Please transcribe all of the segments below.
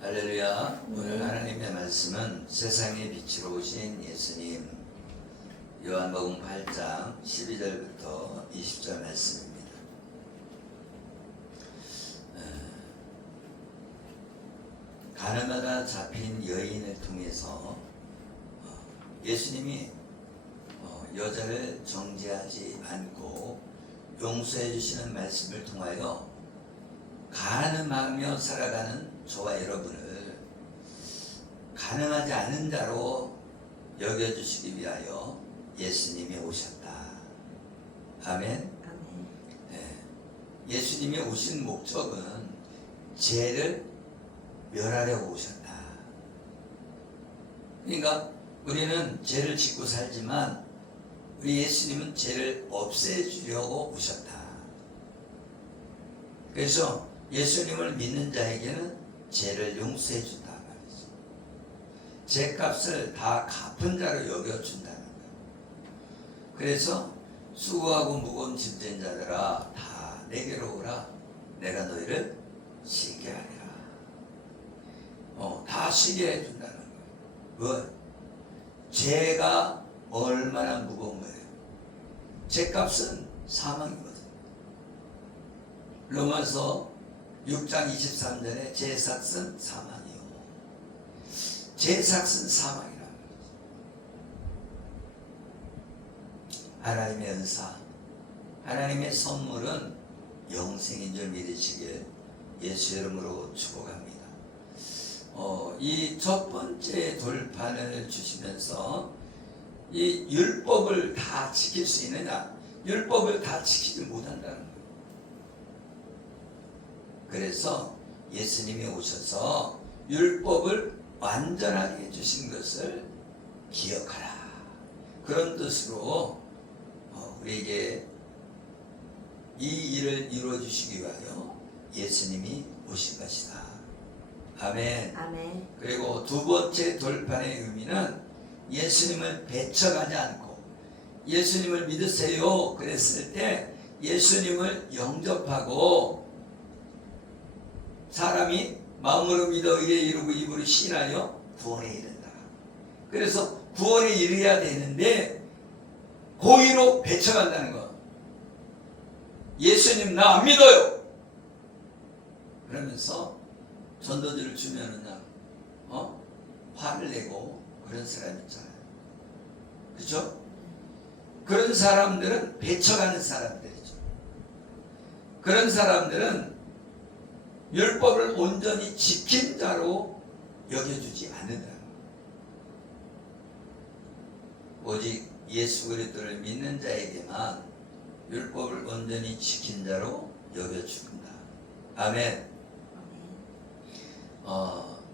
할렐루야. 오늘 하나님의 말씀은 세상의 빛으로 오신 예수님, 요한복음 8장 12절부터 20절 말씀입니다. 가늠하다 잡힌 여인을 통해서 예수님이 여자를 정죄하지 않고 용서해 주시는 말씀을 통하여 가늠하며 살아가는 저와 여러분을 가늠하지 않은 자로 여겨주시기 위하여 예수님이 오셨다. 아멘. 네. 예수님이 오신 목적은 죄를 멸하려고 오셨다. 그러니까 우리는 죄를 짓고 살지만 우리 예수님은 죄를 없애주려고 오셨다. 그래서 예수님을 믿는 자에게는 죄를 용서해 준다 말이죠. 죄값을 다 갚은 자로 여겨준다는 거예요. 그래서 수고하고 무거운 짐진 자들아 다 내게로 오라. 내가 너희를 쉬게 하리라. 다 쉬게 해준다는 거예요. 왜? 죄가 얼마나 무거운 거예요. 죄값은 사망이거든요. 로마서 6장 23절에 죄삭은 사망이요. 죄삭은 사망이라는 거죠. 하나님의 은사, 하나님의 선물은 영생인 줄 믿으시길 예수 이름으로 축복합니다. 이 첫 번째 돌판을 주시면서 이 율법을 다 지킬 수 있느냐? 율법을 다 지키지 못한다는 거예요. 그래서 예수님이 오셔서 율법을 완전하게 해주신 것을 기억하라. 그런 뜻으로 우리에게 이 일을 이루어주시기 위하여 예수님이 오신 것이다. 아멘. 아멘. 그리고 두 번째 돌판의 의미는 예수님을 배척하지 않고 예수님을 믿으세요 그랬을 때 예수님을 영접하고 사람이 마음으로 믿어 의에 이르고 입으로 신하여 구원에 이른다. 그래서 구원에 이르야 되는데 고의로 배척한다는 거. 예수님 나 안 믿어요. 그러면서 전도지를 주면은 화를 내고 그런 사람 있잖아요. 그렇죠? 그런 사람들은 배척하는 사람들이죠. 그런 사람들은 율법을 온전히 지킨 자로 여겨주지 않는다. 오직 예수 그리스도를 믿는 자에게만 율법을 온전히 지킨 자로 여겨준다. 아멘.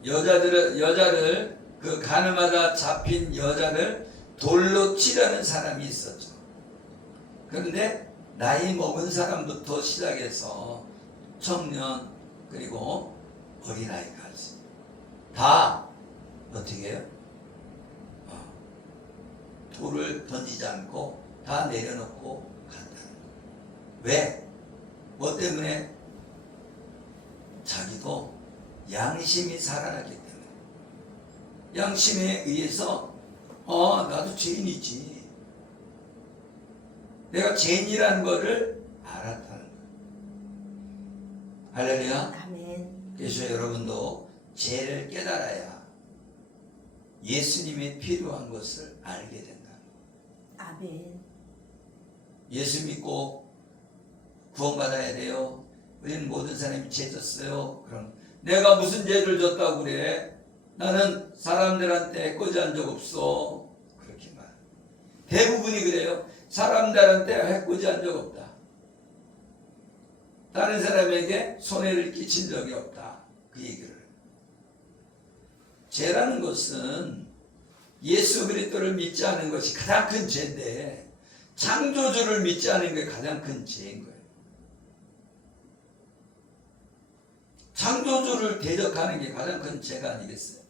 여자를 그 가늠하다 잡힌 여자를 돌로 치려는 사람이 있었죠. 그런데 나이 먹은 사람부터 시작해서 청년 그리고 어린아이까지 다 어떻게 해요? 돌을 던지지 않고 다 내려놓고 간다는 거예요. 왜? 뭐 때문에? 자기도 양심이 살아났기 때문에. 양심에 의해서 나도 죄인이지. 내가 죄인이라는 것을 알았다는 거예요. 할렐루야. 아멘. 그래서 여러분도 죄를 깨달아야 예수님이 필요한 것을 알게 된다. 아멘. 예수 믿고 구원받아야 돼요. 우리는 모든 사람이 죄 졌어요. 그럼 내가 무슨 죄를 졌다고 그래? 나는 사람들한테 해코지한 적 없어. 그렇게 말. 대부분이 그래요. 사람들한테 해코지한 적 없다. 다른 사람에게 손해를 끼친 적이 없다. 그 얘기를. 죄라는 것은 예수 그리스도를 믿지 않은 것이 가장 큰 죄인데 창조주를 믿지 않은 게 가장 큰 죄인 거예요. 창조주를 대적하는 게 가장 큰 죄가 아니겠어요?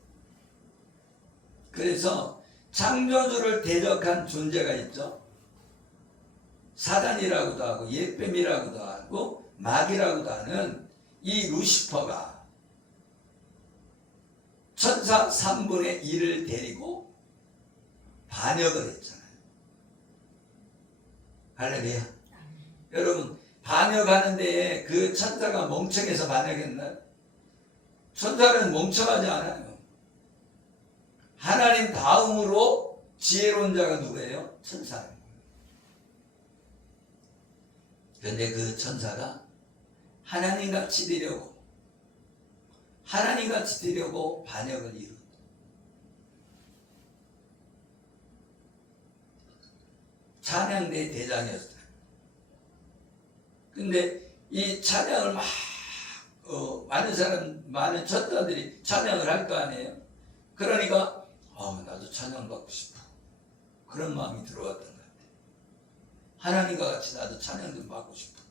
그래서 창조주를 대적한 존재가 있죠. 사단이라고도 하고 예뱀이라고도 하고 마귀라고도 하는 이 루시퍼가 천사 3분의 1을 데리고 반역을 했잖아요. 할렐루야. 여러분, 반역하는데 그 천사가 멍청해서 반역했나요? 천사는 멍청하지 않아요. 하나님 다음으로 지혜로운 자가 누구예요? 천사예요. 그런데 그 천사가 하나님같이 되려고 반역을 이루었다. 찬양대 대장이었어요. 근데 이 찬양을 막 많은 천사들이 찬양을 할 거 아니에요. 그러니까 나도 찬양 받고 싶어. 그런 마음이 들어왔던 것 같아요. 하나님과 같이 나도 찬양 좀 받고 싶어.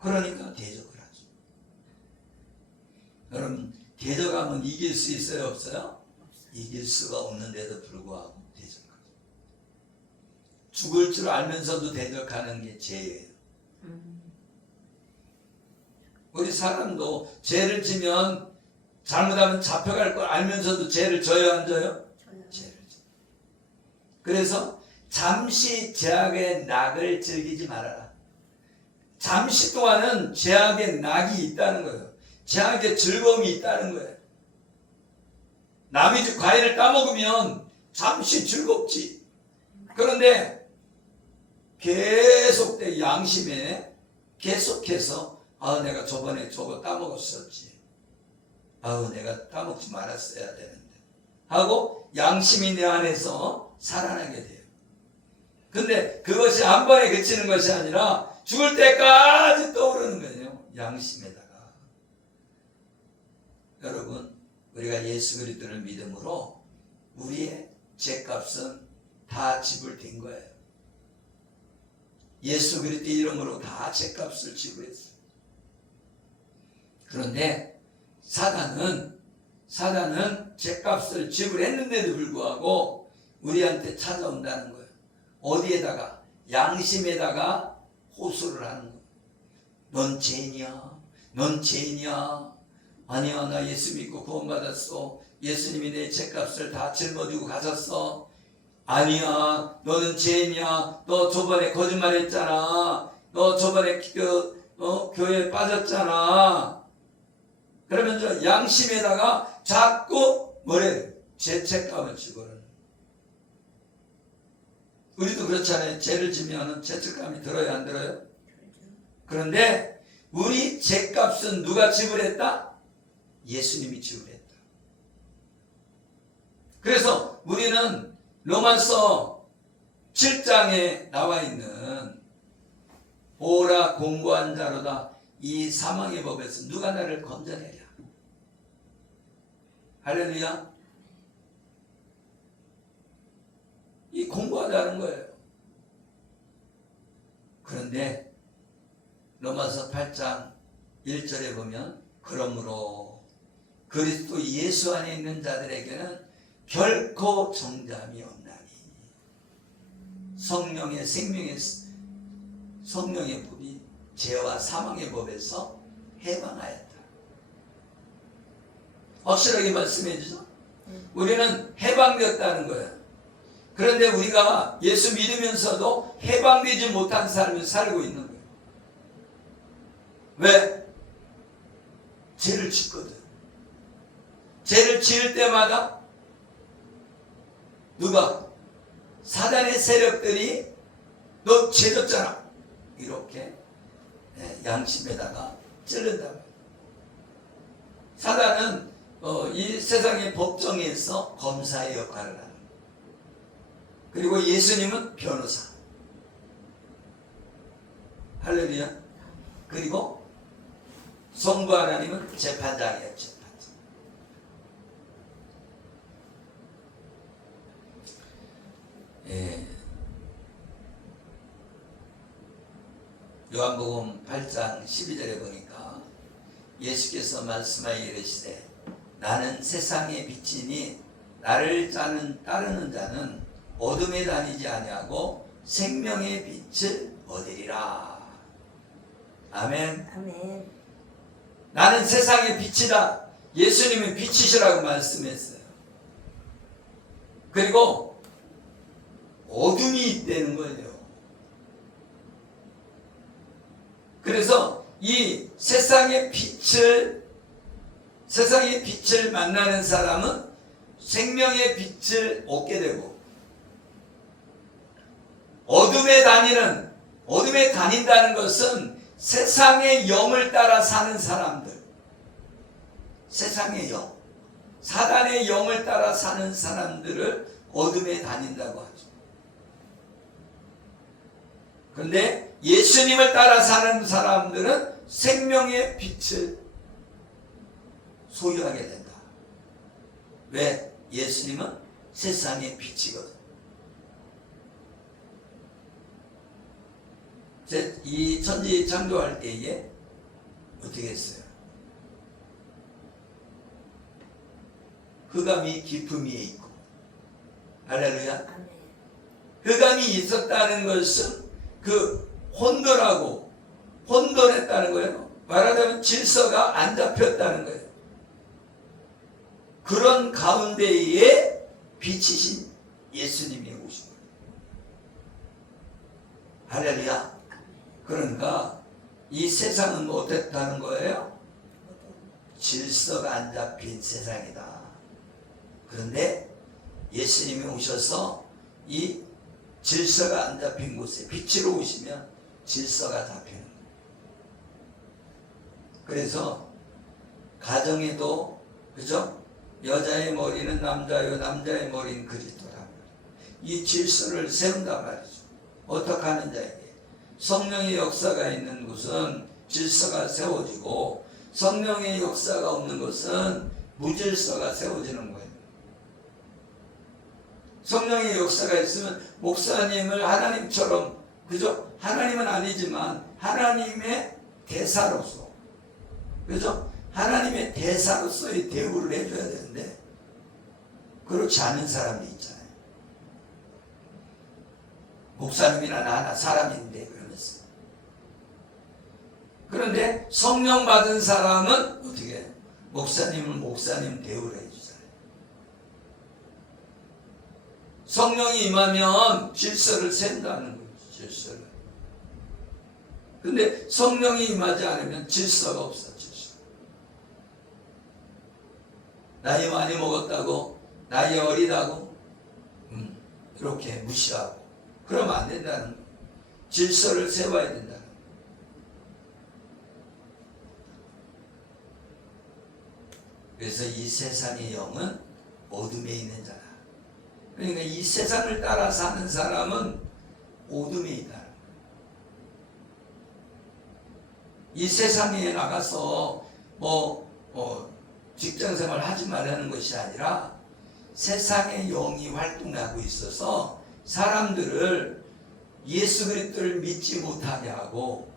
그러니까 대적을 하죠. 여러분, 대적하면 이길 수 있어요, 없어요? 이길 수가 없는데도 불구하고 대적하죠. 죽을 줄 알면서도 대적하는 게 죄예요. 우리 사람도 죄를 지면 잘못하면 잡혀갈 걸 알면서도 죄를 져요, 안 져요? 죄를 져. 그래서 잠시 죄악의 낙을 즐기지 말아라. 잠시 동안은 죄악의 낙이 있다는 거예요. 죄악의 즐거움이 있다는 거예요. 남이 과일을 따먹으면 잠시 즐겁지. 그런데 계속 양심에 계속해서 내가 저번에 저거 따먹었었지. 내가 따먹지 말았어야 되는데 하고 양심이 내 안에서 살아나게 돼요. 근데 그것이 한 번에 그치는 것이 아니라 죽을 때까지 떠오르는 거예요. 양심에다가. 여러분, 우리가 예수 그리스도를 믿음으로 우리의 죄값은 다 지불된 거예요. 예수 그리스도 이름으로 다 죄값을 지불했어요. 그런데 사단은 죄값을 지불했는데도 불구하고 우리한테 찾아온다는 거예요. 어디에다가? 양심에다가 호소를 하는 거예요. 넌 죄인이야. 넌 죄인이야. 아니야, 나 예수 믿고 구원받았어. 예수님이 내 죄값을 다 짊어지고 가셨어. 아니야, 너는 죄인이야. 너 저번에 거짓말했잖아. 너 저번에 교회에 빠졌잖아. 그러면서 양심에다가 자꾸 뭐래? 죄책감을 집어넣는. 우리도 그렇잖아요. 죄를 지면 죄책감이 들어요, 안 들어요? 그런데 우리 죄값은 누가 지불했다? 예수님이 지불했다. 그래서 우리는 로마서 7장에 나와 있는 오라 공고한 자로다. 이 사망의 법에서 누가 나를 건져내랴. 할렐루야. 이 공고하다는 거예요. 그런데 로마서 8장 1절에 보면 그러므로 그리스도 예수 안에 있는 자들에게는 결코 정잠이 없나니 성령의 법이 죄와 사망의 법에서 해방하였다. 확실하게 말씀해 주죠. 우리는 해방되었다는 거예요. 그런데 우리가 예수 믿으면서도 해방되지 못한 삶을 살고 있는 거예요. 왜? 죄를 짓거든. 죄를 지을 때마다 누가? 사단의 세력들이 너 죄 졌잖아. 이렇게 양심에다가 찌른다. 사단은 이 세상의 법정에서 검사의 역할을 하는 거예요. 그리고 예수님은 변호사. 할렐루야. 그리고 성부 하나님은 재판장이에요. 재판장. 요한복음 8장 12절에 보니까 예수께서 말씀하여 이르시되 나는 세상의 빛이니 나를 따르는 자는 어둠에 다니지 아니하고 생명의 빛을 얻으리라. 아멘. 아멘. 나는 세상의 빛이다. 예수님이 빛이시라고 말씀했어요. 그리고 어둠이 있다는 거예요. 그래서 이 세상의 빛을 만나는 사람은 생명의 빛을 얻게 되고, 어둠에 다닌다는 것은 세상의 영을 따라 사는 사람들, 세상의 영, 사단의 영을 따라 사는 사람들을 어둠에 다닌다고 하죠. 그런데 예수님을 따라 사는 사람들은 생명의 빛을 소유하게 된다. 왜? 예수님은 세상의 빛이거든. 이 천지 창조할 때에 어떻게 했어요? 흑암이 깊음 위에 있고, 할렐루야. 아멘. 흑암이 있었다는 것은 그 혼돈했다는 거예요. 말하자면 질서가 안 잡혔다는 거예요. 그런 가운데에 빛이신 예수님이 오신 거예요. 할렐루야. 그러니까 이 세상은 어땠다는 거예요? 질서가 안 잡힌 세상이다. 그런데 예수님이 오셔서 이 질서가 안 잡힌 곳에 빛으로 오시면 질서가 잡히는 거예요. 그래서 가정에도, 그죠? 여자의 머리는 남자요, 남자의 머리는 그리스도라. 이 질서를 세운단 말이죠. 어떻게 하는 자에게? 성령의 역사가 있는 곳은 질서가 세워지고, 성령의 역사가 없는 곳은 무질서가 세워지는 거예요. 성령의 역사가 있으면 목사님을 하나님처럼, 그죠? 하나님은 아니지만 하나님의 대사로서, 그죠? 하나님의 대사로서의 대우를 해줘야 되는데 그렇지 않은 사람이 있잖아요. 목사님이나 나나 사람인데 그러면서. 그런데 성령 받은 사람은 어떻게 해요? 목사님은 목사님 대우를 해주잖아요. 성령이 임하면 질서를 센다는 거예요. 질서를. 근데 성령이 임하지 않으면 질서가 없어. 질서. 나이 많이 먹었다고, 나이 어리다고 이렇게 무시하고 그러면 안 된다는 거예요. 질서를 세워야 된다는 거예요. 그래서 이 세상의 영은 어둠에 있는 자라. 그러니까 이 세상을 따라 사는 사람은 어둠에 있다. 이 세상에 나가서 직장생활 하지 말라는 것이 아니라 세상의 영이 활동하고 있어서 사람들을 예수 그리스도를 믿지 못하게 하고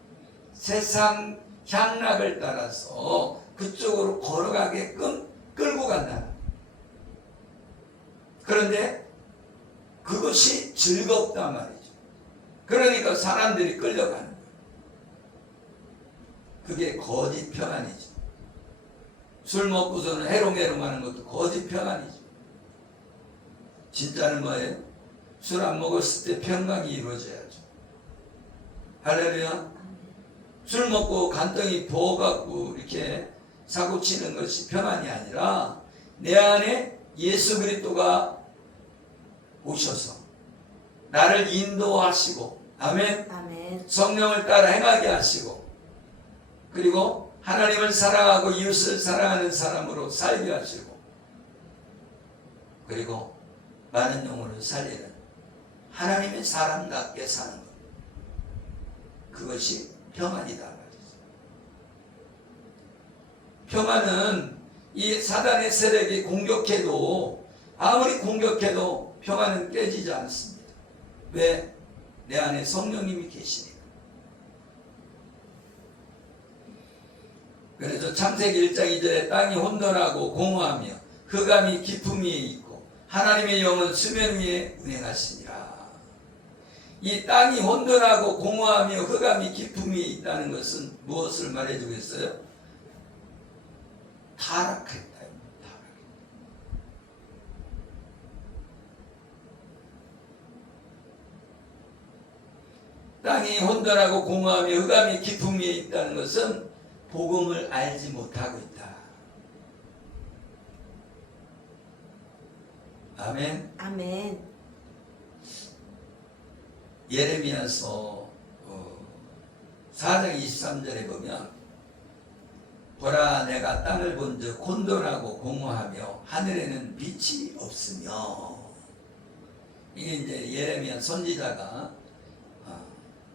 세상 향락을 따라서 그쪽으로 걸어가게끔 끌고 간다. 그런데 그것이 즐겁단 말이죠. 그러니까 사람들이 끌려가는 거예요. 그게 거짓 평안이죠. 술 먹고서는 해롱해롱하는 것도 거짓 평안이죠. 진짜는 뭐예요? 술 안 먹었을 때 평강이 이루어져야죠. 할렐루야. 술 먹고 간덩이 부어갖고 이렇게 사고 치는 것이 평안이 아니라 내 안에 예수 그리스도가 오셔서 나를 인도하시고, 아멘. 아멘. 성령을 따라 행하게 하시고, 그리고 하나님을 사랑하고 이웃을 사랑하는 사람으로 살게 하시고, 그리고 많은 영혼을 살리는 하나님의 사람답게 사는 것, 그것이 평안이다 말이죠. 평안은 이 사단의 세력이 공격해도, 아무리 공격해도 평안은 깨지지 않습니다. 왜? 내 안에 성령님이 계시니까. 그래서 창세기 1장 2절에 땅이 혼돈하고 공허하며 흑암이 깊음 위에 있고 하나님의 영은 수면 위에 운행하시니라. 이 땅이 혼돈하고 공허하며 흑암이 깊음 위에 있다는 것은 무엇을 말해주겠어요? 타락했다. 땅이 혼돈하고 공허함이 흑암이 깊음 위에 있다는 것은 복음을 알지 못하고 있다. 아멘. 아멘. 예레미야서 4장 23절에 보면 보라 내가 땅을 본즉 혼돈하고 공허하며 하늘에는 빛이 없으며, 이게 이제 예레미야 선지자가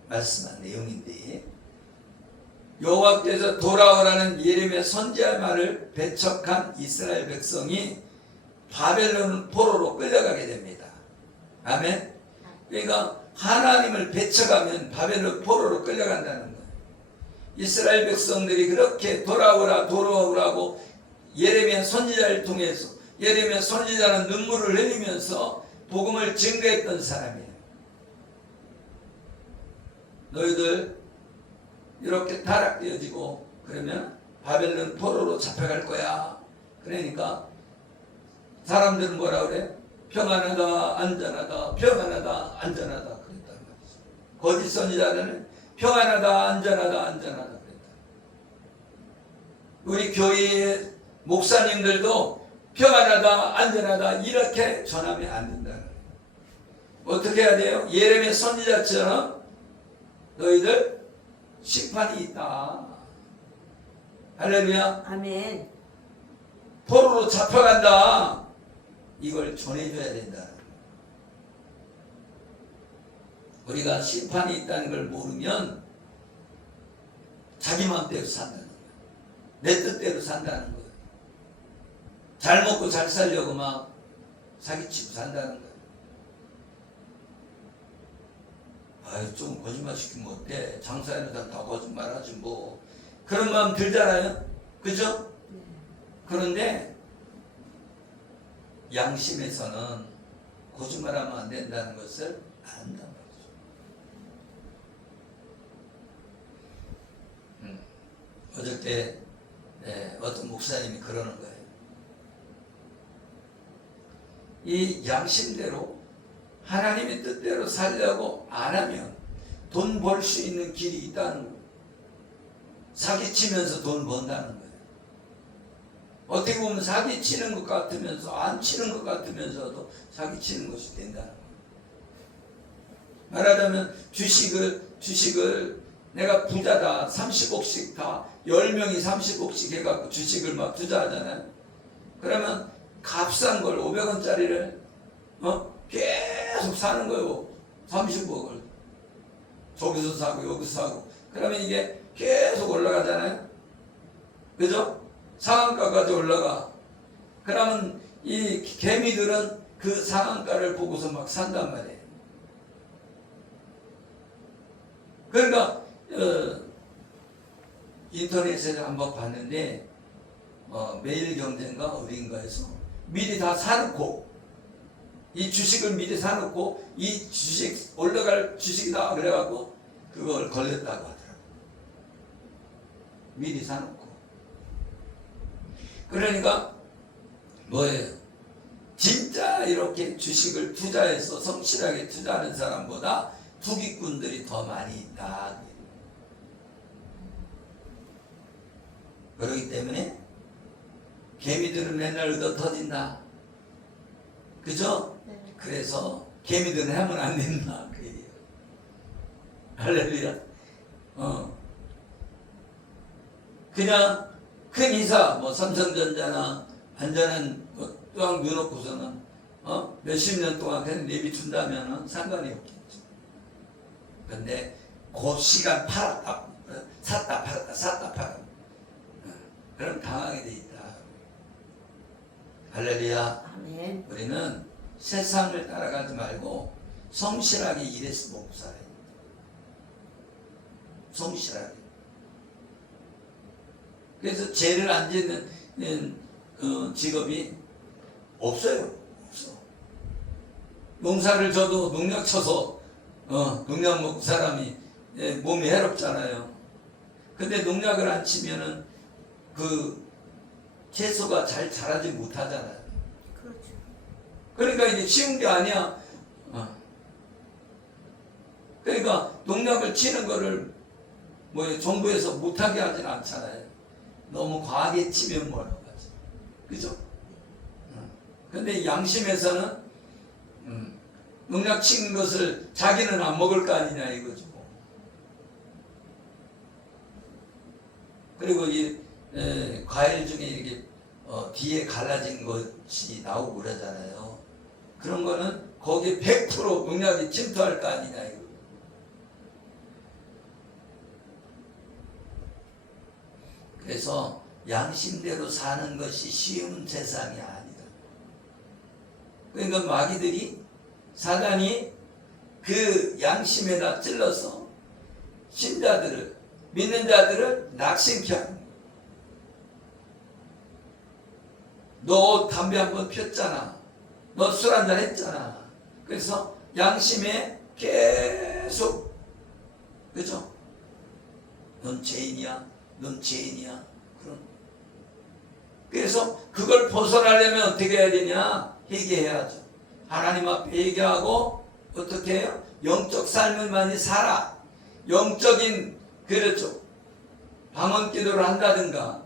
말씀한 내용인데, 여호와께서 돌아오라는 예레미야 선지자의 말을 배척한 이스라엘 백성이 바벨론 포로로 끌려가게 됩니다. 아멘. 그러니까 하나님을 배척하면 바벨론 포로로 끌려간다는 거예요. 이스라엘 백성들이 그렇게 돌아오라고 예레미야 선지자를 통해서, 예레미야 선지자는 눈물을 흘리면서 복음을 증거했던 사람이에요. 너희들 이렇게 타락되어지고 그러면 바벨론 포로로 잡혀갈 거야. 그러니까 사람들은 뭐라 그래? 평안하다, 안전하다, 평안하다, 안전하다 그랬단 말이죠. 거짓 선지자는 평안하다, 안전하다 그랬다. 우리 교회의 목사님들도 평안하다, 안전하다 이렇게 전하면 안 된다는 거예요. 어떻게 해야 돼요? 예레미야 선지자처럼 너희들 심판이 있다. 할렐루야. 아멘. 포로로 잡혀간다. 이걸 전해줘야 된다. 우리가 심판이 있다는 걸 모르면 자기 마음대로 산다는 거예요. 내 뜻대로 산다는 거예요. 잘 먹고 잘 살려고 막 사기치고 산다는 거예요. 아유, 좀 거짓말 시키면 어때? 장사하는 사람 다 거짓말하지 뭐. 그런 마음 들잖아요. 그죠? 네. 그런데 양심에서는 거짓말하면 안 된다는 것을 안단 말이죠. 어저께 어떤 목사님이 그러는 거예요. 이 양심대로 하나님의 뜻대로 살려고 안 하면 돈 벌 수 있는 길이 있다는 거예요. 사기치면서 돈 번다는 거예요. 어떻게 보면 사기치는 것 같으면서 안 치는 것 같으면서도 사기치는 것이 된다는 거예요. 말하자면 주식을 내가 부자다 30억씩 다 10명이 30억씩 해갖고 주식을 막 투자하잖아요. 그러면 값싼 걸 500원짜리를 계속 사는 거예요. 30억을 저기서 사고 여기서 사고. 그러면 이게 계속 올라가잖아요. 그죠? 상한가까지 올라가. 그러면 이 개미들은 그 상한가를 보고서 막 산단 말이에요. 그러니까 인터넷에서 한번 봤는데 매일경제인가 어딘가에서 미리 다 사놓고, 이 주식을 미리 사놓고 이 주식 올라갈 주식이다 그래갖고 그걸 걸렸다고 하더라고요. 미리 사놓고. 그러니까 뭐예요? 진짜 이렇게 주식을 투자해서 성실하게 투자하는 사람보다 투기꾼들이 더 많이 있다. 그렇기 때문에 개미들은 맨날 얻어 터진다. 그죠? 네. 그래서 개미들은 하면 안 된다. 그 얘기예요. 할렐루야. 그냥 큰 이사, 뭐 삼성전자나 안전한 또한 넣어놓고서는 몇십 년 동안 그냥 내비둔다면 상관이 없겠죠. 근데 그 시간 팔았다, 샀다 팔았다, 샀다 팔았다. 그럼 당하게 돼 있다. 할렐루야. 아멘. 우리는 세상을 따라가지 말고 성실하게 일해서 먹고 살아야 돼. 성실하게. 그래서 죄를 안 짓는 직업이 없어요. 없어. 농사를 져도 농약 쳐서 농약 먹고 사람이 몸이 해롭잖아요. 근데 농약을 안 치면은 그 채소가 잘 자라지 못하잖아요. 그렇죠. 그러니까 이게 쉬운 게 아니야. 그러니까 농약을 치는 거를 뭐 정부에서 못하게 하진 않잖아요. 너무 과하게 치면 뭐라고 하지. 그죠? 근데 양심에서는 농약 친 것을 자기는 안 먹을 거 아니냐 이거죠. 그리고 이 과일 중에 이렇게 뒤에 갈라진 것이 나오고 그러잖아요. 그런 거는 거기에 100% 농약이 침투할 거 아니냐 이거. 그래서 양심대로 사는 것이 쉬운 세상이 아니다. 그러니까 마귀들이 사단이 그 양심에다 찔러서 신자들을 믿는 자들을 낙심케 하는 거예요. 너 담배 한 번 피웠잖아. 너 술 한잔 했잖아. 그래서 양심에 계속 그죠? 넌 죄인이야. 넌 죄인이야. 그래서 그걸 벗어나려면 어떻게 해야 되냐? 회개해야죠. 하나님 앞에 회개하고 어떻게 해요? 영적 삶을 많이 살아. 영적인 그렇죠. 방언 기도를 한다든가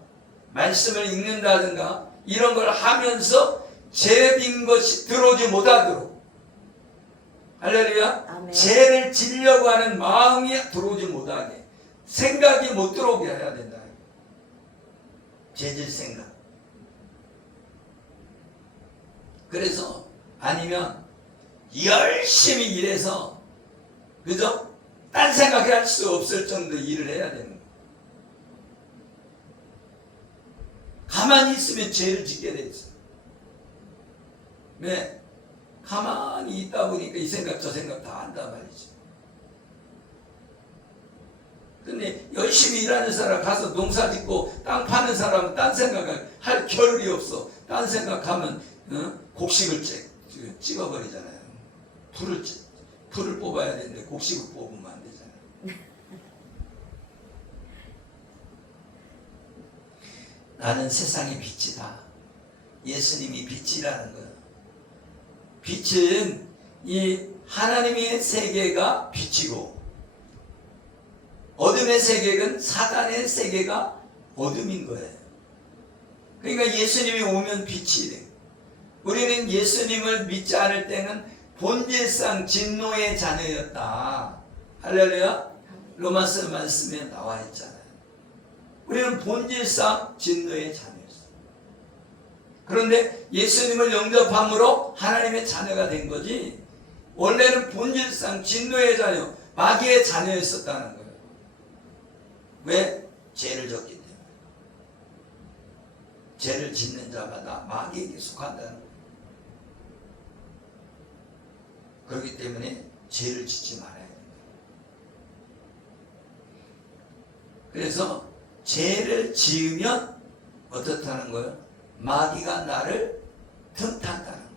말씀을 읽는다든가 이런 걸 하면서 죄인 것이 들어오지 못하도록 할렐루야. 아멘. 죄를 지려고 하는 마음이 들어오지 못하게 생각이 못 들어오게 해야 된다. 죄질 생각. 그래서 아니면 열심히 일해서 그죠? 딴 생각할 수 없을 정도 일을 해야 되는 거예요. 가만히 있으면 죄를 짓게 돼 있어요. 왜? 가만히 있다 보니까 이 생각 저 생각 다 한단 말이죠. 근데 열심히 일하는 사람 가서 농사 짓고 땅 파는 사람은 딴 생각을 할 겨를이 없어. 딴 생각하면 곡식을 찍어버리잖아요. 풀을 뽑아야 되는데 곡식을 뽑으면 안 되잖아요. 나는 세상의 빛이다. 예수님이 빛이라는 거예요. 빛은 이 하나님의 세계가 빛이고 어둠의 세계는 사단의 세계가 어둠인 거예요. 그러니까 예수님이 오면 빛이 돼요. 우리는 예수님을 믿지 않을 때는 본질상 진노의 자녀였다. 할렐루야. 로마서 말씀에 나와 있잖아요. 우리는 본질상 진노의 자녀였어요. 그런데 예수님을 영접함으로 하나님의 자녀가 된 거지 원래는 본질상 진노의 자녀, 마귀의 자녀였었다는 거예요. 왜? 죄를 졌기 때문에. 죄를 짓는 자마다 마귀에게 속한다는 거예요. 그렇기 때문에 죄를 짓지 말아야 됩니다. 그래서 죄를 지으면 어떻다는 거예요? 마귀가 나를 틈탄다는 거예요.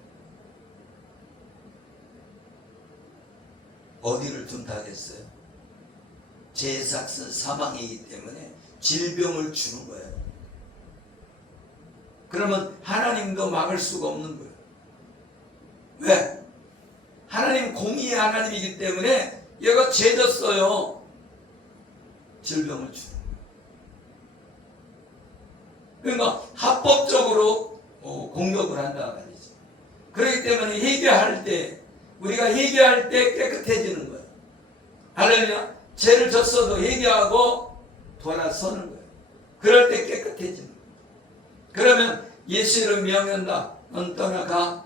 어디를 틈타겠어요? 죄의 삭은 사망이기 때문에 질병을 주는 거예요. 그러면 하나님도 막을 수가 없는 거예요. 왜? 하나님 공의의 하나님이기 때문에 얘가 죄졌어요. 질병을 주는 거예요. 그러니까 합법적으로 공격을 한다 말이죠. 그렇기 때문에 회개할 때 우리가 회개할 때 깨끗해지는 거예요. 할렐루야. 죄를 졌어도 회개하고 돌아서는 거예요. 그럴 때 깨끗해지는 거예요. 그러면 예수를 명한다. 넌 떠나가.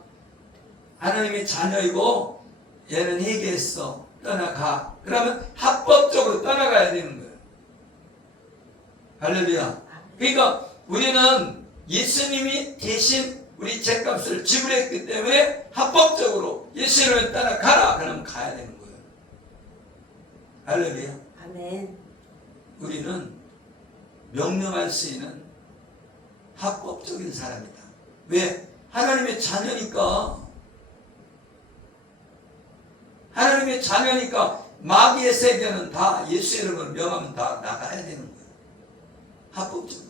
하나님의 자녀이고 얘는 회개했어. 떠나가. 그러면 합법적으로 떠나가야 되는 거예요. 할렐루야. 그러니까 우리는 예수님이 대신 우리 죄값을 지불했기 때문에 합법적으로 예수님을 따라가라. 그러면 가야 되는 거예요. 할렐루야. 아멘. 우리는 명령할 수 있는 합법적인 사람이다. 왜? 하나님의 자녀니까. 하나님의 자녀니까 마귀의 세계는 다 예수 이름을 명하면 다 나가야 되는 거예요. 합법적으로.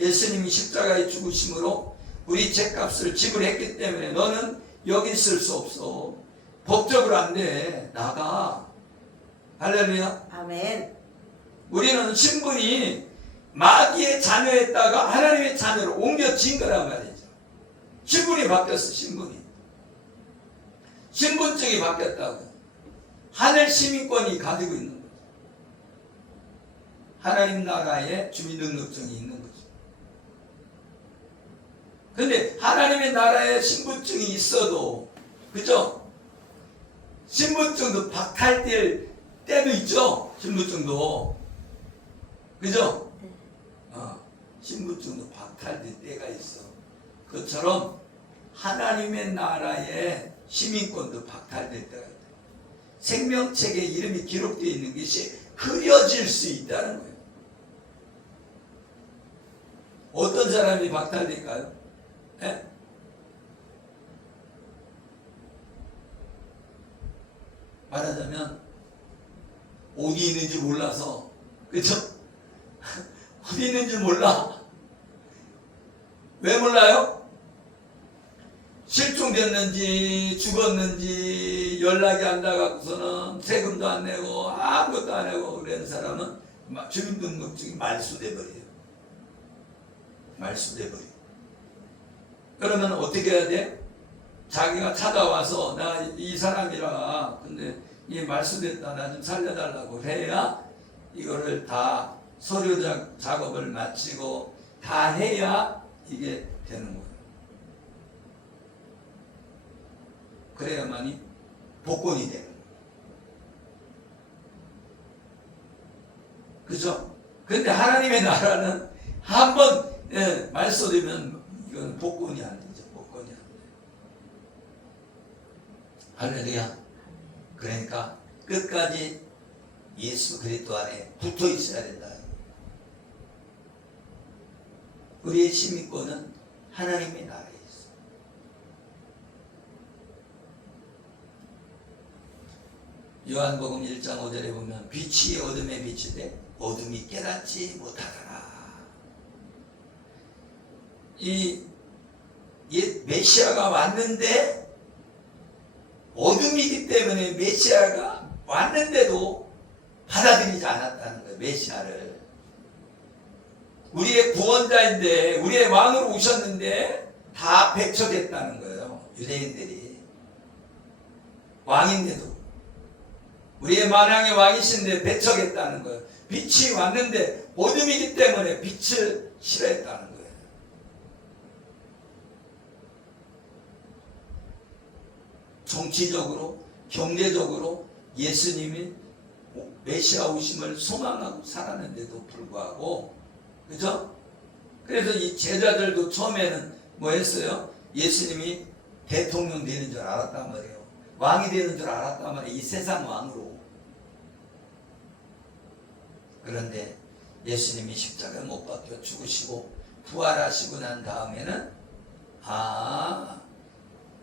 예수님이 십자가에 죽으심으로 우리 죄값을 지불했기 때문에 너는 여기 있을 수 없어. 법적으로 안 돼. 나가. 할렐루야. 아멘. 우리는 신분이 마귀의 자녀였다가 하나님의 자녀로 옮겨진 거란 말이죠. 신분이 바뀌었어. 신분증이 바뀌었다고. 하늘 시민권이 가지고 있는 거죠. 하나님 나라의 주민등록증이 있는 거죠. 근데 하나님의 나라에 신분증이 있어도, 그죠? 신분증도 박탈될 때도 있죠. 신분증도, 그죠? 네. 신분증도 박탈될 때가 있어. 그것처럼 하나님의 나라의 시민권도 박탈될 때가 있다. 생명책에 이름이 기록되어 있는 것이 흐려질 수 있다는 거예요. 어떤 사람이 박탈될까요? 예? 말하자면 어디 있는지 몰라서, 그쵸? 어디 있는지 몰라. 왜 몰라요? 실종됐는지 죽었는지 연락이 안 닿아갖고서는 세금도 안 내고 아무것도 안 하고 그런 사람은 주민등록증이 말소돼 버려요. 말소돼 버려. 그러면 어떻게 해야 돼? 자기가 찾아와서 나 이 사람이라 근데 이 말소됐다 나 좀 살려달라고 해야 이거를 다 서류 작업을 마치고 다 해야 이게 되는 거예요. 그래야만이 복권이 되는 거예요. 그죠? 근데 하나님의 나라는 한번 말소되면 이건 복권이 안 되죠. 복권이 안 돼요. 할렐루야. 그러니까 끝까지 예수 그리스도 안에 붙어 있어야 된다. 우리의 시민권은 하나님의 나라에 있어. 요한복음 1장 5절에 보면 빛이 어둠에 비치되 어둠이 깨닫지 못하더라. 이 메시아가 왔는데 어둠이기 때문에 메시아가 왔는데도 받아들이지 않았다는 거예요. 메시아를. 우리의 구원자인데 우리의 왕으로 오셨는데 다 배척했다는 거예요. 유대인들이. 왕인데도 우리의 만왕의 왕이신데 배척했다는 거예요. 빛이 왔는데 어둠이기 때문에 빛을 싫어했다는 거예요. 정치적으로 경제적으로 예수님이 메시아 오심을 소망하고 살았는데도 불구하고, 그죠? 그래서 이 제자들도 처음에는 뭐 했어요? 예수님이 대통령 되는 줄 알았단 말이에요. 왕이 되는 줄 알았단 말이에요. 이 세상 왕으로. 그런데 예수님이 십자가에 못 박혀 죽으시고 부활하시고 난 다음에는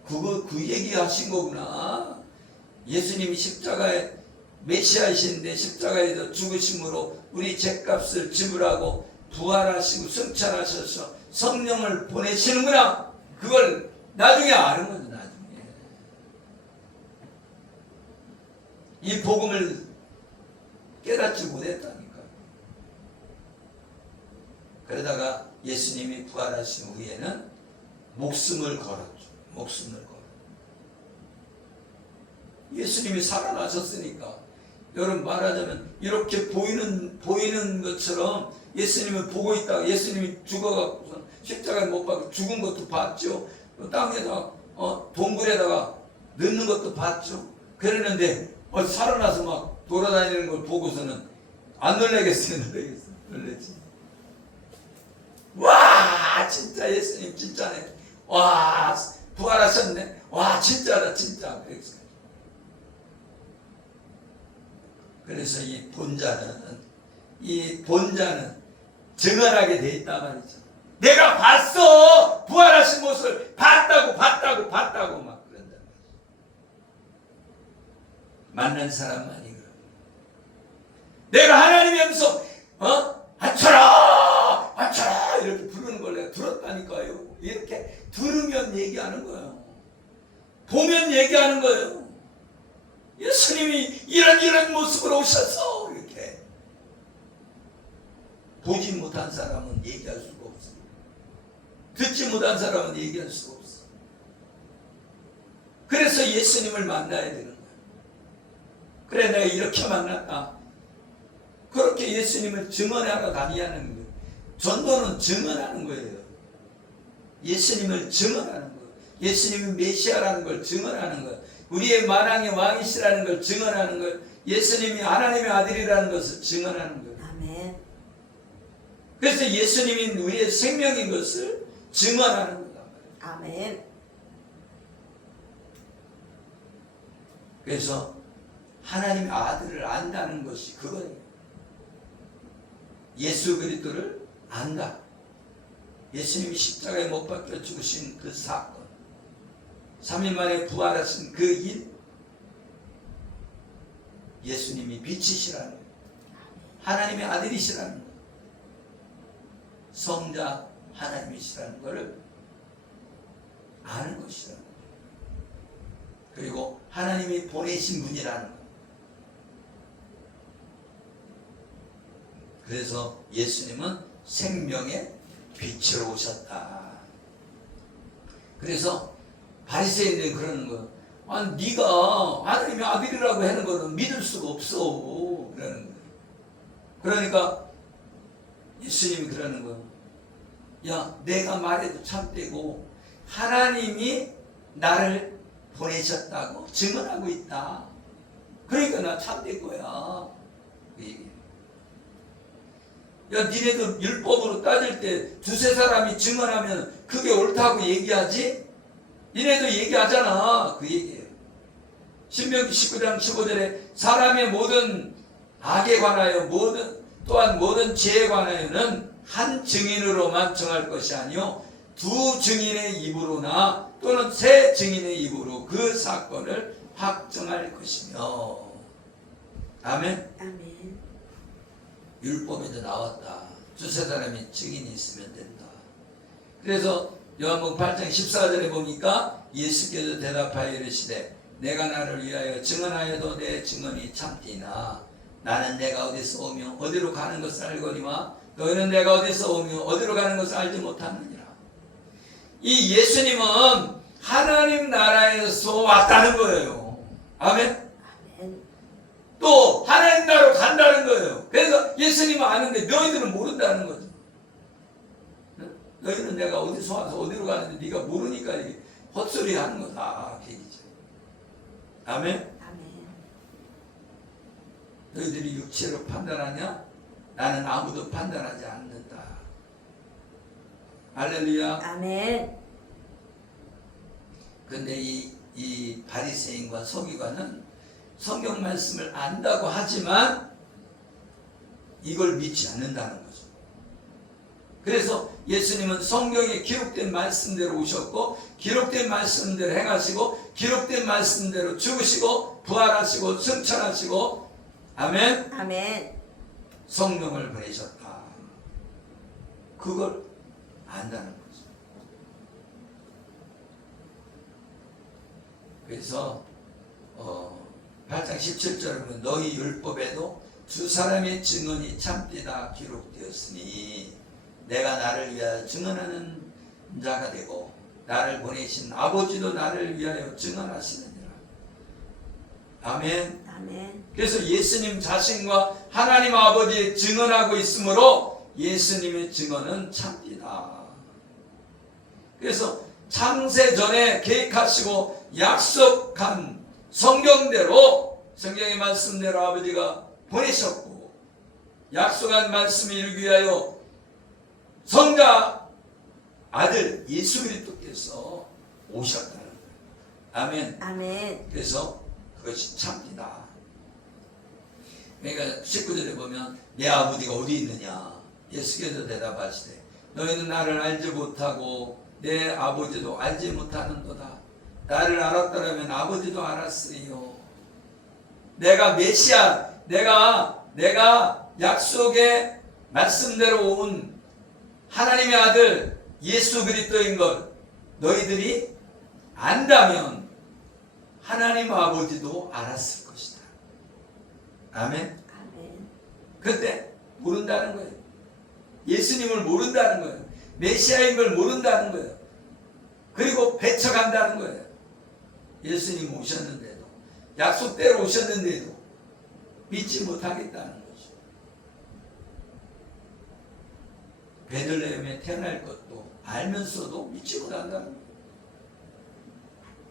그 얘기 하신 거구나. 예수님이 십자가에 메시아이신데 십자가에서 죽으심으로 우리 죄값을 지불하고 부활하시고 승천하셔서 성령을 보내시는구나. 그걸 나중에 아는 거죠. 나중에 이 복음을 깨닫지 못했다니까. 그러다가 예수님이 부활하신 후에는 목숨을 걸었죠. 목숨을 걸어. 예수님이 살아나셨으니까, 여러분 말하자면 이렇게 보이는 것처럼 예수님을 보고 있다가 예수님이 죽어갖고 십자가에 못 박혀 죽은 것도 봤죠. 땅에다가 동굴에다가 넣는 것도 봤죠. 그랬는데 살아나서 막 돌아다니는 걸 보고서는 안 놀라겠어요? 놀랬지. 와, 진짜 예수님 진짜네. 와, 부활하셨네. 와, 진짜다, 진짜. 그래서 이 본자는 증언하게 돼 있단 말이죠. 내가 봤어! 부활하신 모습을 봤다고 막 그런단 말이죠. 만난 사람만이 그런. 내가 하나님의 음성, 앉혀라! 이렇게 거예요. 이렇게 들으면 얘기하는 거예요. 보면 얘기하는 거예요. 예수님이 이런 모습으로 오셔서 이렇게. 보지 못한 사람은 얘기할 수가 없어요. 듣지 못한 사람은 얘기할 수가 없어요. 그래서 예수님을 만나야 되는 거예요. 그래, 내가 이렇게 만났다. 그렇게 예수님을 증언하러 다니는 거예요. 전도는 증언하는 거예요. 예수님을 증언하는 거예요. 예수님이 메시아라는 걸 증언하는 거예요. 우리의 만왕의 왕이시라는 걸 증언하는 거예요. 예수님이 하나님의 아들이라는 것을 증언하는 거예요. 아멘. 그래서 예수님이 우리의 생명인 것을 증언하는 거다. 아멘. 그래서 하나님의 아들을 안다는 것이 그거예요. 예수 그리스도를 안다. 예수님이 십자가에 못 박혀 죽으신 그 사건, 3일 만에 부활하신 그 일, 예수님이 빛이시라는 거예요. 하나님의 아들이시라는 거예요. 성자 하나님이시라는 것을 아는 것이라는 거예요. 그리고 하나님이 보내신 분이라는 거예요. 그래서 예수님은 생명의 빛으로 오셨다. 그래서 바리새인들이 그러는 거예요. 아니, 네가 하나님의 아들이라고 하는 거는 믿을 수가 없어. 그러는 거예요. 그러니까 예수님이 그러는 거예요. 야, 내가 말해도 참되고 하나님이 나를 보내셨다고 증언하고 있다. 그러니까 나 참된 거야. 그 얘기예요. 야, 니네도 율법으로 따질 때 두세 사람이 증언하면 그게 옳다고 얘기하지? 니네도 얘기하잖아. 그 얘기예요. 신명기 19장 15절에 사람의 모든 악에 관하여 또한 모든 죄에 관하여는 한 증인으로만 정할 것이 아니요 두 증인의 입으로나 또는 세 증인의 입으로 그 사건을 확정할 것이며. 아멘. 아멘. 율법에도 나왔다. 두세 사람이 증인이 있으면 된다. 그래서 요한복음 8장 14절에 보니까 예수께서 대답하여 이르시되 내가 나를 위하여 증언하여도 내 증언이 참되나 나는 내가 어디서 오며 어디로 가는 것을 알거니와 너희는 내가 어디서 오며 어디로 가는 것을 알지 못하느니라. 이 예수님은 하나님 나라에서 왔다는 거예요. 아멘. 아멘. 또 하나님 나라로 간다는 거예요. 그래서 예수님은 아는데 너희들은 모른다는 거죠. 너희는 내가 어디서 와서 어디로 가는데 네가 모르니까 이게 헛소리 하는 거다. 그 얘기죠. 아멘. 아멘. 너희들이 육체로 판단하냐? 나는 아무도 판단하지 않는다. 할렐루야. 아멘. 근데 이 바리새인과 서기관은 성경 말씀을 안다고 하지만 이걸 믿지 않는다는 거죠. 그래서 예수님은 성경에 기록된 말씀대로 오셨고 기록된 말씀대로 행하시고 기록된 말씀대로 죽으시고 부활하시고 승천하시고 아멘. 아멘. 성령을 보내셨다. 그걸 안다는 거죠. 그래서 8장 17절에 보면 너희 율법에도 두 사람의 증언이 참되다 기록되었으니 내가 나를 위하여 증언하는 자가 되고 나를 보내신 아버지도 나를 위하여 증언하시느니라. 아멘. 아멘. 그래서 예수님 자신과 하나님 아버지 증언하고 있으므로 예수님의 증언은 참되다. 그래서 창세전에 계획하시고 약속한 성경대로 성경의 말씀대로 아버지가 보내셨고 약속한 말씀을 이루기 위하여 성자 아들 예수 그리스도께서 오셨다는 거예요. 아멘. 아멘. 그래서 그것이 참이다. 그러니까 19절에 보면 내 아버지가 어디 있느냐 예수께서 대답하시되 너희는 나를 알지 못하고 내 아버지도 알지 못하는도다. 나를 알았더라면 아버지도 알았으리요. 내가 메시아, 내가 약속의 말씀대로 온 하나님의 아들 예수 그리스도인 걸 너희들이 안다면 하나님 아버지도 알았을 것이다. 아멘. 아멘. 그때 모른다는 거예요. 예수님을 모른다는 거예요. 메시아인 걸 모른다는 거예요. 그리고 배척한다는 거예요. 예수님 오셨는데도, 약속대로 오셨는데도 믿지 못하겠다는 거죠. 베들레헴에 태어날 것도 알면서도 믿지 못한다는 거예요.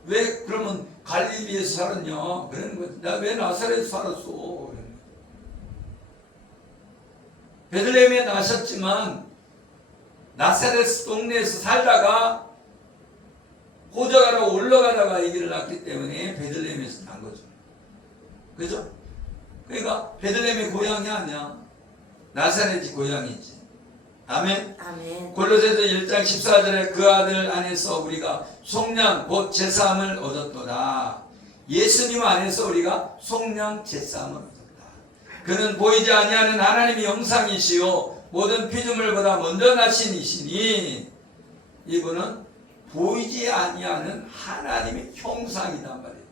왜 그러면 갈릴리에서 살았냐? 그러는 거예요. 나 왜 나사렛에서 살았어? 베들레헴에 나셨지만 나사렛 동네에서 살다가 호적하러 올라가다가 아기를 낳기 때문에 베들레헴에서 난 거죠. 그죠? 그러니까 베들레헴이 고향이 아니야. 나사렛이 고향이지. 아멘. 아멘. 골로새서 1장 14절에 그 아들 안에서 우리가 속량 곧 제사함을 얻었도다. 예수님 안에서 우리가 속량 제사함을 얻었다. 그는 보이지 아니하는 하나님의 형상이시요 모든 피조물보다 먼저 나신 이시니 이분은 보이지 아니하는 하나님의 형상이단 말이에요.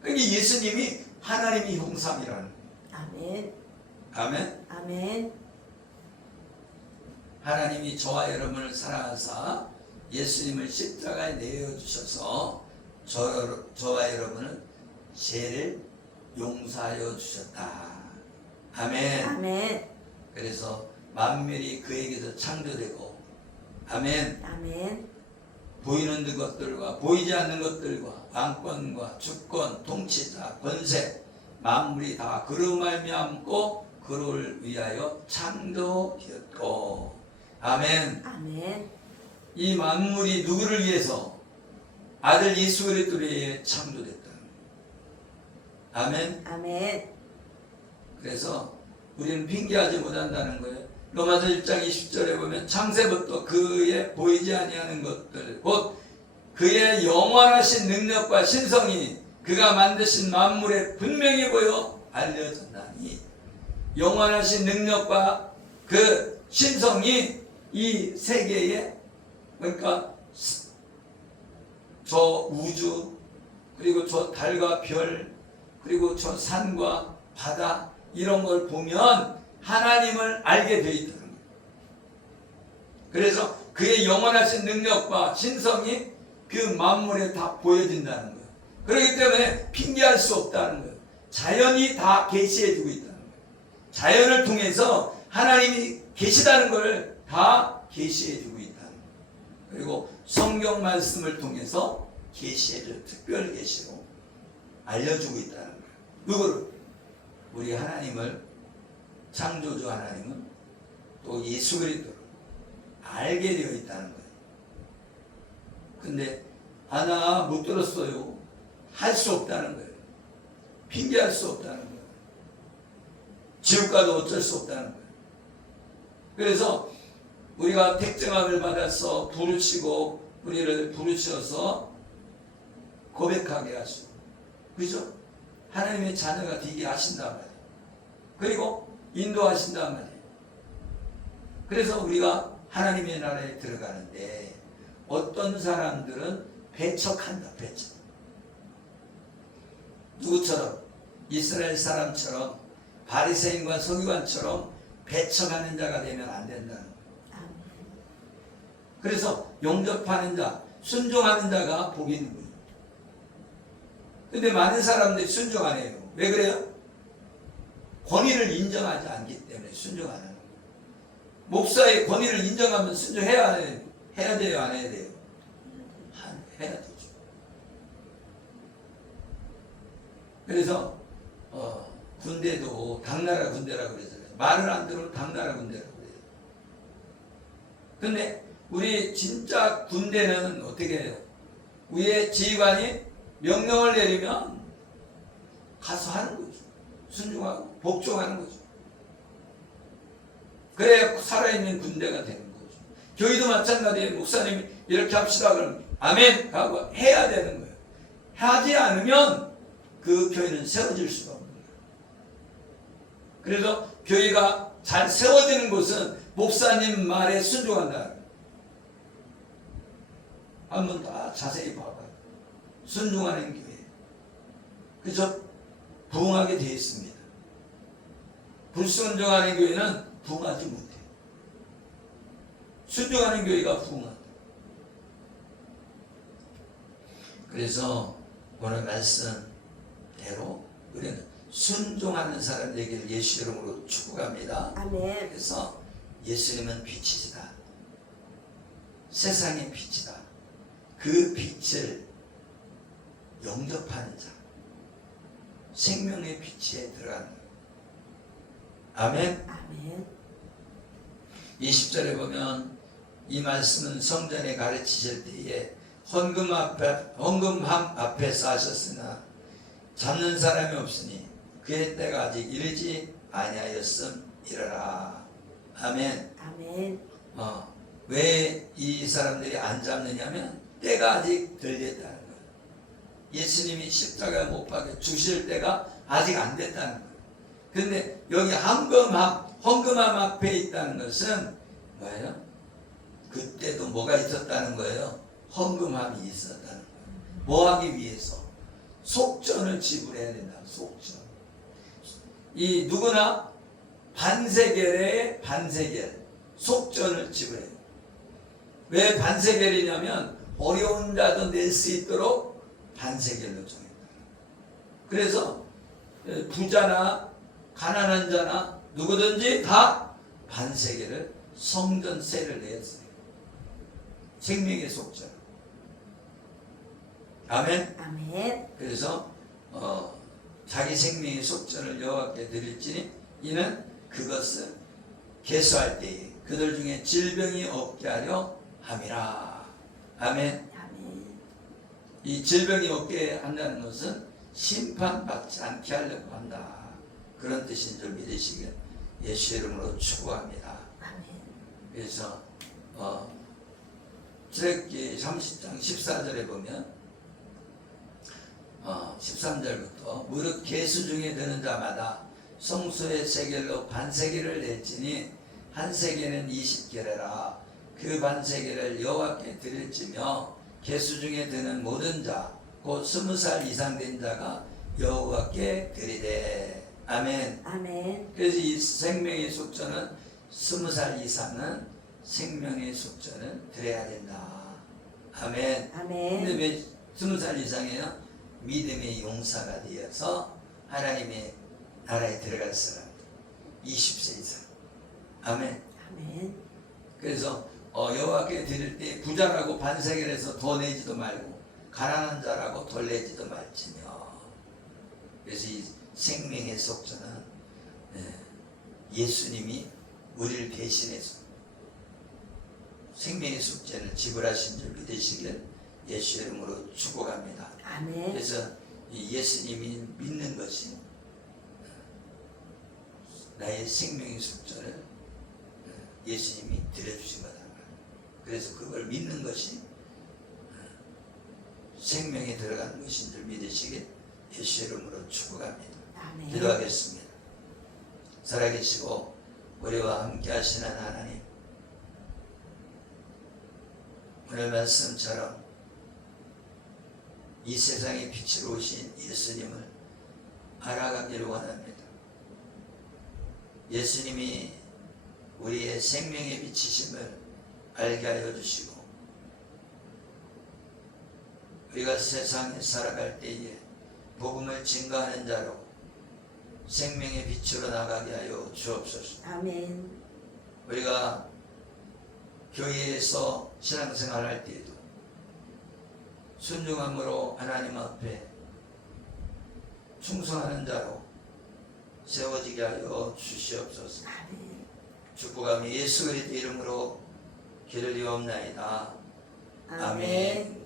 그러니까 예수님이 하나님의 형상이라는 거예요. 아멘. 아멘. 아멘. 하나님이 저와 여러분을 사랑하사 예수님을 십자가에 내어주셔서 저와 여러분을 죄를 용서하여 주셨다. 아멘. 아멘. 그래서 만물이 그에게서 창조되고, 아멘. 아멘. 보이는 것들과 보이지 않는 것들과 왕권과 주권, 통치자, 권세, 만물이 다 그로 말미암고 그를 위하여 창조되었고, 아멘. 아멘. 이 만물이 누구를 위해서? 아들 예수 그리스도를 위해 창조됐다는 거예요. 아멘. 아멘. 그래서 우리는 핑계하지 못한다는 거예요. 로마서 1장 20절에 보면 창세부터 그의 보이지 아니하는 것들 곧 그의 영원하신 능력과 신성이 그가 만드신 만물에 분명히 보여 알려졌나니, 영원하신 능력과 그 신성이 이 세계에, 그러니까 저 우주, 그리고 저 달과 별, 그리고 저 산과 바다, 이런 걸 보면 하나님을 알게 되어 있다는 거예요. 그래서 그의 영원하신 능력과 신성이 그 만물에 다 보여진다는 거예요. 그렇기 때문에 핑계할 수 없다는 거예요. 자연이 다 계시해 주고 있다는 거예요. 자연을 통해서 하나님이 계시다는 걸 다 계시해 주고 있다는 거예요. 그리고 성경 말씀을 통해서 계시해 줄 특별 계시로 알려주고 있다는 거예요. 누구를? 우리 하나님을, 창조주 하나님은 또 예수 그리스도를 알게 되어 있다는 거예요. 근데 나 못 들었어요. 할 수 없다는 거예요. 핑계할 수 없다는 거예요. 지옥 가도 어쩔 수 없다는 거예요. 그래서 우리가 택정함을 받아서 부르시고 우리를 부르셔서 고백하게 하시고, 그죠? 하나님의 자녀가 되게 하신단 말이에요. 그리고 인도하신단 말이에요. 그래서 우리가 하나님의 나라에 들어가는데 어떤 사람들은 배척한다. 배척. 누구처럼? 이스라엘 사람처럼, 바리새인과 서기관처럼 배척하는 자가 되면 안 된다는 거예요. 그래서 용접하는 자, 순종하는 자가 복이 있는 거예요. 근데 많은 사람들이 순종 안 해요. 왜 그래요? 권위를 인정하지 않기 때문에 순종 안 하는 거예요. 목사의 권위를 인정하면 순종해야 해요. 해야 돼요? 안 해야 돼요? 해야 되죠. 그래서 군대도 당나라 군대라고 그러잖아요. 말을 안 들으면 당나라 군대라고 그래요. 근데 우리 진짜 군대는 어떻게 해요? 위에 지휘관이 명령을 내리면 가서 하는 거죠. 순종하고 복종하는 거죠. 그래야 살아있는 군대가 되는 거죠. 교회도 마찬가지예요. 목사님이 이렇게 합시다 그러면 아멘 하고 해야 되는 거예요. 하지 않으면 그 교회는 세워질 수가 없는 거예요. 그래서 교회가 잘 세워지는 곳은 목사님 말에 순종한다. 한번 다 자세히 봐봐요. 순종하는 교회. 그죠? 부흥하게 되어 있습니다. 불순종하는 교회는 부흥하지 못해요. 순종하는 교회가 부흥한다. 그래서 오늘 말씀대로 우리는 순종하는 사람들에게 예수 이름으로 축복합니다. 아멘. 그래서 예수님은 빛이시다. 세상의 빛이다. 그 빛을 영접하는 자, 생명의 빛에 들어가는 거예요. 아멘. 아멘. 20절에 보면 이 말씀은 성전에 가르치실 때에 헌금함 앞에서 하셨으나 잡는 사람이 없으니 그의 때가 아직 이르지 아니하였음이라. 아멘. 아멘. 왜 이 사람들이 안 잡느냐면 때가 아직 덜 됐다는 거예요. 예수님이 십자가에 못 박혀 주실 때가 아직 안 됐다는 거예요. 근데 여기 헌금함 앞에 있다는 것은 뭐예요? 그때도 뭐가 있었다는 거예요? 헌금함이 있었다는 거예요. 뭐 하기 위해서? 속전을 지불해야 된다. 속전. 이 누구나 반세겔에 반세겔 속전을 지불해요. 왜 반세겔이냐면 어려운 자도 낼 수 있도록 반세겔로 정했다. 그래서 부자나 가난한 자나 누구든지 다 반세겔을 성전세를 냈어요. 생명의 속전. 아멘. 아멘. 그래서 자기 생명의 속전을 여호와께 드릴지니 이는 그것을 계수할 때에 그들 중에 질병이 없게 하려 함이라. 아멘. 아멘. 이 질병이 없게 한다는 것은 심판받지 않게 하려고 한다. 그런 뜻인 줄 믿으시길 예수 이름으로 축복합니다. 아멘. 그래서 출애굽기 30장 14절에 보면 13절부터 무릇 계수 중에 드는 자마다 성소의 세겔로 반세겔을 낼지니 한 세겔은 20게레라. 그 반세겔을 여호와께 드릴지며 계수 중에 드는 모든 자 곧 20살 이상 된 자가 여호와께 드리되. 아멘. 아멘. 그래서 이 생명의 속전은 20살 이상은 생명의 속전을 드려야 된다. 아멘. 아멘. 근데 왜 20살 이상이에요? 믿음의 용사가 되어서 하나님의 나라에 들어갈 사람 20세 이상. 아멘. 아멘. 그래서 여호와께 드릴 때 부자라고 반세겔에서 더 내지도 말고 가난한 자라고 덜 내지도 말지며. 그래서 이 생명의 속전은 예수님이 우리를 대신해서 생명의 속전을 지불하신 줄 믿으시길 예수 이름으로 축복합니다. 아멘. 그래서 이 예수님이 믿는 것이 나의 생명의 속전을 예수님이 드려주신 거다. 그래서 그걸 믿는 것이 생명에 들어가는 것인 줄 믿으시길 예수 이름으로 축복합니다. 아멘. 기도하겠습니다. 살아계시고 우리와 함께 하시는 하나님, 오늘 말씀처럼 이 세상에 빛으로 오신 예수님을 알아가기를 원합니다. 예수님이 우리의 생명의 빛이심을 알게 하여 주시고 우리가 세상에 살아갈 때에 복음을 증거하는 자로 생명의 빛으로 나가게 하여 주옵소서. 아멘. 우리가 교회에서 신앙생활 할 때에도 순종함으로 하나님 앞에 충성하는 자로 세워지게 하여 주시옵소서. 아멘. 축복하며 예수 그리스도 이름으로 기도리옵나이다. 아멘.